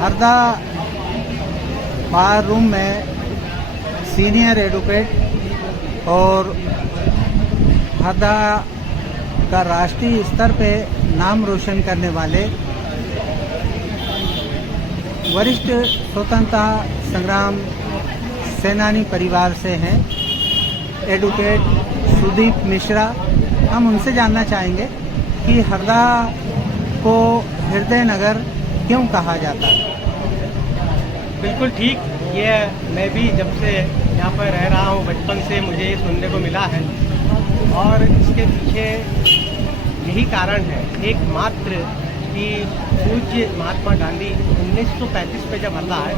हरदा बार room में senior advocate और हरदा का राष्ट्रीय स्तर पे नाम रोशन करने वाले वरिष्ठ स्वतंत्रता संग्राम सेनानी परिवार से हैं एडवोकेट सुदीप मिश्रा। हम उनसे जानना चाहेंगे कि हरदा को हृदय नगर क्यों कहा जाता है। बिल्कुल ठीक। ये मैं भी जब से यहाँ पर रह रहा हूँ बचपन से मुझे ये सुनने को मिला है और इसके पीछे यही कारण है एकमात्र कि पूज्य महात्मा गांधी 1935 में जब हरदा आए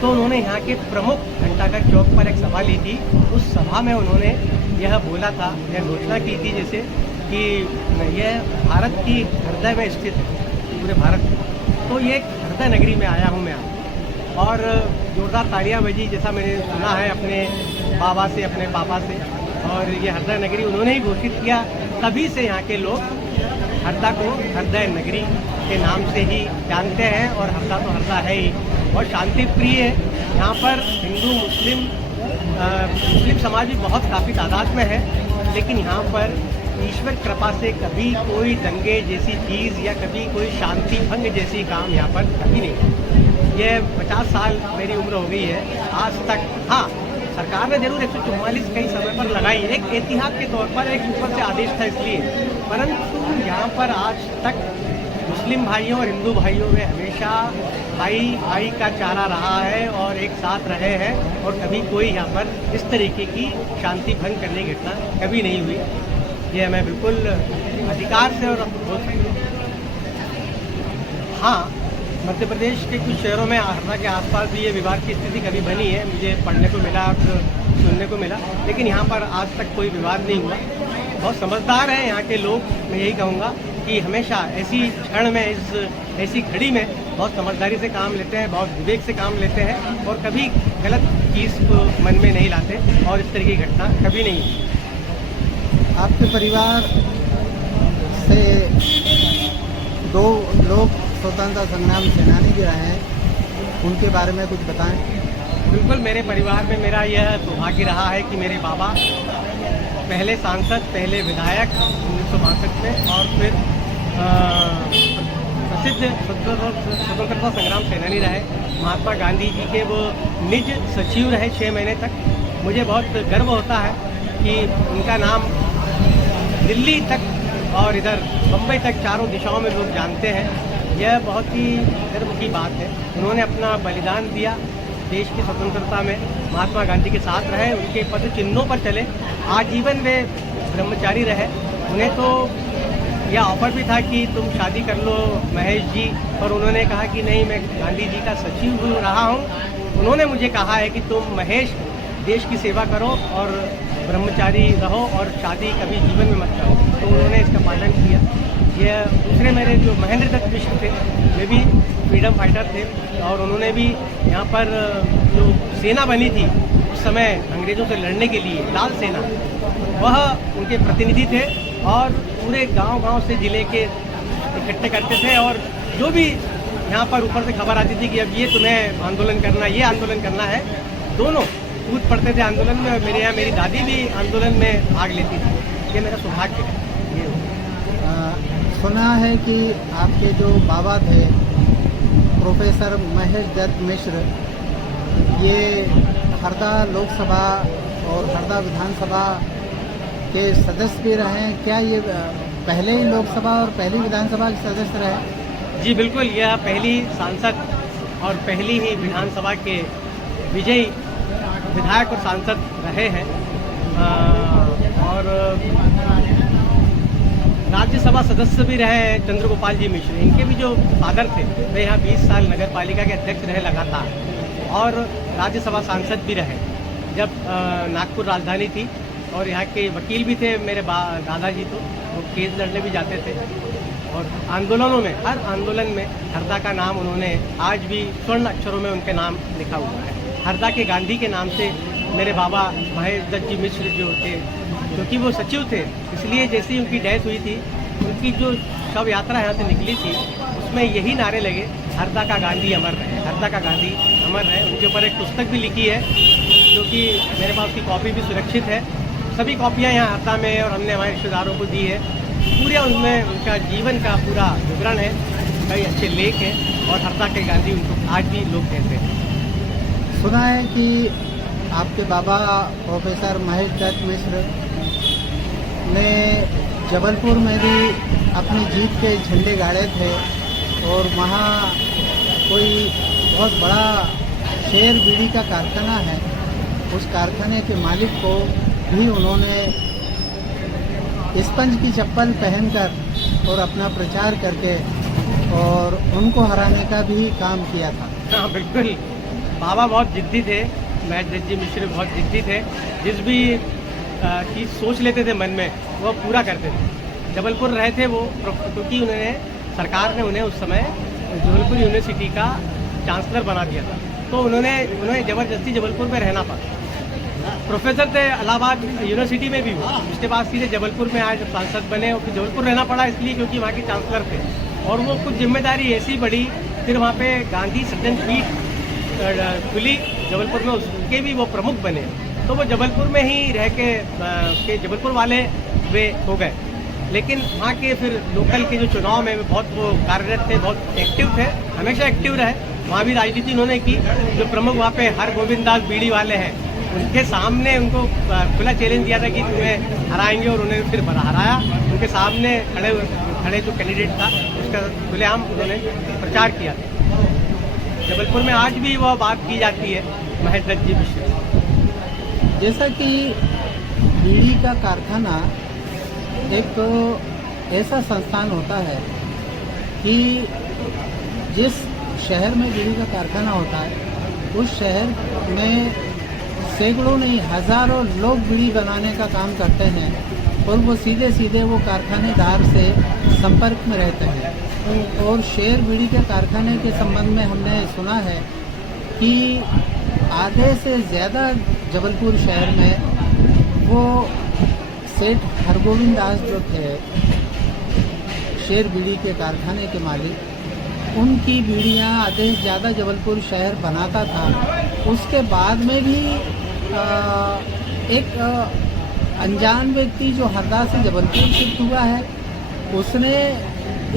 तो उन्होंने यहाँ के प्रमुख घंटाघर चौक पर एक सभा ली थी। उस सभा में उन्होंने यह बोला था, यह घोषणा की थी जैसे कि यह भारत की हृदय में स्थित है, पूरे भारत में। तो ये हरदा नगरी में आया हूँ मैं और जोरदार तालियां बजी जैसा मैंने सुना है अपने बाबा से, अपने पापा से। और ये हरदा नगरी उन्होंने ही घोषित किया, तभी से यहाँ के लोग हरदा को हृदय नगरी के नाम से ही जानते हैं। और हरदा तो हरदा है ही और शांति प्रिय है। यहाँ पर हिंदू मुस्लिम समाज भी बहुत काफ़ी तादाद में है, लेकिन यहाँ पर ईश्वर कृपा से कभी कोई दंगे जैसी चीज़ या कभी कोई शांति भंग जैसी काम यहाँ पर कभी नहीं। ये 50 साल मेरी उम्र हो गई है आज तक। हाँ, सरकार ने जरूर 144 कई समय पर लगाई, एक एहतियात के तौर पर, एक ऊपर से आदेश था इसलिए, परंतु यहाँ पर आज तक मुस्लिम भाइयों और हिंदू भाइयों में हमेशा भाई का चारा रहा है और एक साथ रहे हैं और कभी कोई यहाँ पर इस तरीके की शांति भंग करने की घटना कभी नहीं हुई। यह मैं बिल्कुल अधिकार से और हाँ, मध्य प्रदेश के कुछ शहरों में हरदा के आसपास भी ये विवाद की स्थिति कभी बनी है, मुझे पढ़ने को मिला, सुनने को मिला, लेकिन यहाँ पर आज तक कोई विवाद नहीं हुआ। बहुत समझदार हैं यहाँ के लोग, मैं यही कहूँगा कि हमेशा ऐसी क्षण में, ऐसी घड़ी में बहुत समझदारी से काम लेते हैं, बहुत विवेक से काम लेते हैं और कभी गलत चीज़ को मन में नहीं लाते और इस तरह की घटना कभी नहीं हुई। आपके परिवार से दो लोग स्वतंत्रता संग्राम सेनानी भी रहे हैं, उनके बारे में कुछ बताएं। बिल्कुल, मेरे परिवार में मेरा यह सौभाग्य रहा है कि मेरे बाबा पहले सांसद, पहले विधायक 1962 में और फिर प्रसिद्ध स्वतंत्रता संग्राम सेनानी रहे। महात्मा गांधी जी के वो निज सचिव रहे 6 महीने तक। मुझे बहुत गर्व होता है कि उनका नाम दिल्ली तक और इधर बम्बई तक चारों दिशाओं में लोग जानते हैं। यह बहुत ही गर्व की बात है। उन्होंने अपना बलिदान दिया देश की स्वतंत्रता में, महात्मा गांधी के साथ रहे, उनके पद चिन्हों पर चले, आजीवन वे ब्रह्मचारी रहे। उन्हें तो यह ऑफर भी था कि तुम शादी कर लो महेश जी, पर उन्होंने कहा कि नहीं, मैं गांधी जी का सचिव रहा हूँ। उन्होंने मुझे कहा है कि तुम महेश देश की सेवा करो और ब्रह्मचारी रहो और शादी कभी जीवन में मत करो। तो उन्होंने इसका पालन किया। यह दूसरे मेरे जो महेंद्र दत्त मिश्र थे, वे भी फ्रीडम फाइटर थे और उन्होंने भी यहाँ पर जो सेना बनी थी उस समय अंग्रेज़ों से लड़ने के लिए, लाल सेना, वह उनके प्रतिनिधि थे और पूरे गांव-गांव से ज़िले के इकट्ठे करते थे और जो भी यहाँ पर ऊपर से खबर आती थी कि अब ये तुम्हें आंदोलन करना, ये आंदोलन करना है, दोनों कूद पड़ते थे आंदोलन में। और मेरे यहाँ मेरी दादी भी आंदोलन में भाग लेती थी। ये मेरा सौभाग्य है। सुना है कि आपके जो बाबा थे प्रोफेसर महेश दत्त मिश्र, ये हरदा लोकसभा और हरदा विधानसभा के सदस्य भी रहे हैं। क्या ये पहले ही लोकसभा और पहली विधानसभा के सदस्य रहे? जी बिल्कुल, यह पहली सांसद और पहली ही विधानसभा के विजयी विधायक और सांसद रहे हैं। और राज्यसभा सदस्य भी रहे हैं चंद्रगोपाल जी मिश्र। इनके भी जो फादर थे वे यहाँ 20 साल नगर पालिका के अध्यक्ष रहे लगातार और राज्यसभा सांसद भी रहे जब नागपुर राजधानी थी। और यहाँ के वकील भी थे मेरे दादाजी, तो वो केस लड़ने भी जाते थे और आंदोलनों में, हर आंदोलन में हरदा का नाम उन्होंने आज भी स्वर्ण अक्षरों में उनके नाम लिखा हुआ है। हरदा के गांधी के नाम से मेरे बाबा महेश दत्त जी मिश्र जो थे, क्योंकि वो सचिव थे, इसलिए जैसे ही उनकी डेथ हुई थी, उनकी जो शव यात्रा यहाँ से निकली थी, उसमें यही नारे लगे, हरदा का गांधी अमर रहे, हरदा का गांधी अमर रहे। उनके ऊपर एक पुस्तक भी लिखी है जो कि मेरे पास उसकी कॉपी भी सुरक्षित है। सभी कॉपियाँ यहाँ हरदा में है और हमने हमारे रिश्तेदारों को दी है। पूरे उनमें उनका जीवन का पूरा विवरण है, कई अच्छे लेख हैं और हरदा के गांधी उनको आज भी लोग कहते हैं। सुना है कि आपके बाबा प्रोफेसर महेश दत्त मिश्र ने जबलपुर में भी अपनी जीत के झंडे गाड़े थे और वहाँ कोई बहुत बड़ा शेर बीड़ी का कारखाना है, उस कारखाने के मालिक को भी उन्होंने स्पंज की चप्पल पहनकर और अपना प्रचार करके और उनको हराने का भी काम किया था। हाँ बिल्कुल, बाबा बहुत जिद्दी थे, महेश दत्त जी मिश्र बहुत जिद्दी थे। जिस भी चीज़ सोच लेते थे मन में वो पूरा करते थे। जबलपुर रहे थे वो क्योंकि उन्होंने सरकार ने उन्हें उस समय जबलपुर यूनिवर्सिटी का चांसलर बना दिया था, तो उन्हें ज़बरदस्ती जबलपुर में रहना पड़ा। प्रोफेसर थे इलाहाबाद यूनिवर्सिटी में भी वो, उसके बाद सीधे जबलपुर में आए, जब सांसद बने और फिर जबलपुर रहना पड़ा इसलिए क्योंकि वहाँ के चांसलर थे और वो कुछ जिम्मेदारी ऐसी बढ़ी। फिर वहाँ पे गांधी सज्जन पीठ खुली जबलपुर में, उसके भी वो प्रमुख बने, तो वो जबलपुर में ही रह के जबलपुर वाले वे हो गए। लेकिन वहाँ के फिर लोकल के जो चुनाव में बहुत वो कार्यरत थे, बहुत एक्टिव थे, हमेशा एक्टिव रहे। वहाँ भी राजनीति उन्होंने की। जो प्रमुख वहाँ पे हरगोविंद दास बीड़ी वाले हैं, उनके सामने उनको खुला चैलेंज दिया था कि तुम्हें हराएंगे और उन्हें फिर हराया। उनके सामने खड़े जो कैंडिडेट था उसका खुलेआम उन्होंने प्रचार किया था। जबलपुर में आज भी वह बात की जाती है महेश दत्त जी मिश्र। जैसा कि बीड़ी का कारखाना एक ऐसा संस्थान होता है कि जिस शहर में बीड़ी का कारखाना होता है उस शहर में सैकड़ों नहीं हज़ारों लोग बीड़ी बनाने का काम करते हैं और वो सीधे सीधे वो कारखानेदार से संपर्क में रहते हैं। और शेर बीड़ी के कारखाने के संबंध में हमने सुना है कि आधे से ज़्यादा जबलपुर शहर में वो सेठ हरगोविंद दास जो थे शेर बीड़ी के कारखाने के मालिक, उनकी बीड़ियाँ आधे से ज़्यादा जबलपुर शहर बनाता था। उसके बाद में भी एक अनजान व्यक्ति जो हरदा से जबलपुर शिफ्ट हुआ है उसने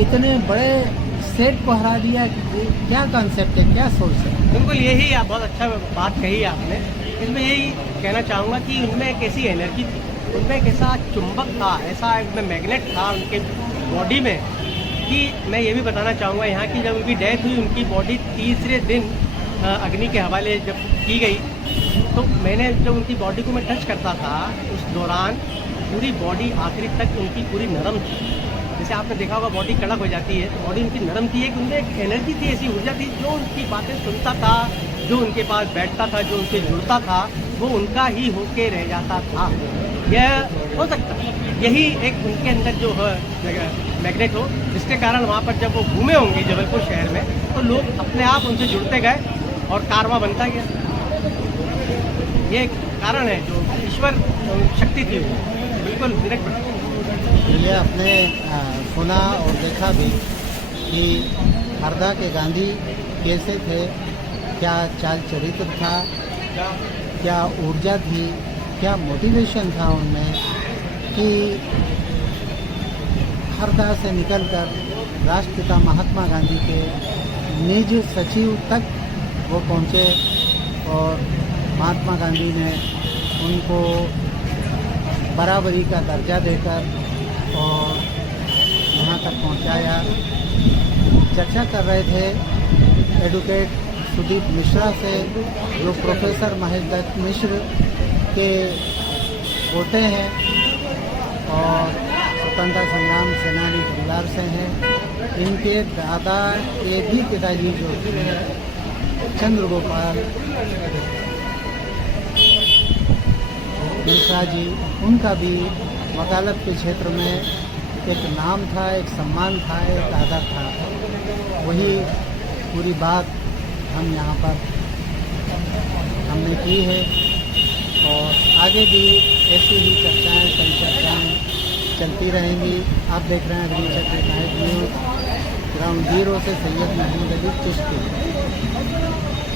इतने बड़े सेट को हरा दिया। क्या कॉन्सेप्ट है, क्या सोच है? बिल्कुल यही आप बहुत अच्छा बात कही आपने। इसमें यही कहना चाहूँगा कि उनमें एक ऐसी एनर्जी थी, उनमें एक ऐसा चुंबक था, ऐसा एक मैग्नेट था उनके बॉडी में कि मैं ये भी बताना चाहूँगा यहाँ की जब उनकी डेथ हुई, उनकी बॉडी तीसरे दिन अग्नि के हवाले जब की गई, तो मैंने जब उनकी बॉडी को मैं टच करता था उस दौरान पूरी बॉडी आखिरी तक उनकी पूरी नरम थी। जैसे आपने देखा होगा बॉडी कड़क हो जाती है, तो बॉडी उनकी नरम थी। एक उनमें एक एनर्जी थी, ऐसी ऊर्जा थी, जो उनकी बातें सुनता था, जो उनके पास बैठता था, जो उनसे जुड़ता था, वो उनका ही होके रह जाता था। यह हो सकता है यही एक उनके अंदर जो है मैग्नेट हो, जिसके कारण वहाँ पर जब वो घूमे होंगे जबलपुर शहर में तो लोग अपने आप उनसे जुड़ते गए और कारवां बनता गया। ये एक कारण है जो ईश्वर शक्ति थी, बिल्कुल डायरेक्ट। ये आपने सुना और देखा भी कि हरदा के गांधी कैसे थे, क्या चाल चरित्र था, क्या ऊर्जा थी, क्या मोटिवेशन था उनमें कि हरदा से निकलकर राष्ट्रपिता महात्मा गांधी के निज सचिव तक वो पहुँचे और महात्मा गांधी ने उनको बराबरी का दर्जा देकर और यहाँ तक पहुँचाया। चर्चा कर रहे थे एडवोकेट सुदीप मिश्रा से, जो प्रोफेसर महेश दत्त मिश्र के पोते हैं और स्वतंत्रता संग्राम सेनानी परिवार से हैं। इनके दादा के भी पिताजी जो थे चंद्र गोपाल मिश्रा जी, उनका भी वकालत के क्षेत्र में एक नाम था, एक सम्मान था, एक आदर था। वही पूरी बात हम यहाँ पर हमने की है और आगे भी ऐसी ही चर्चाएँ, परिचर्चाएँ चलती रहेंगी। आप देख रहे हैं अग्निचक्र नायक न्यूज़। ग्राउंड 0 से सैयद मोहम्मद अली चिश्ती।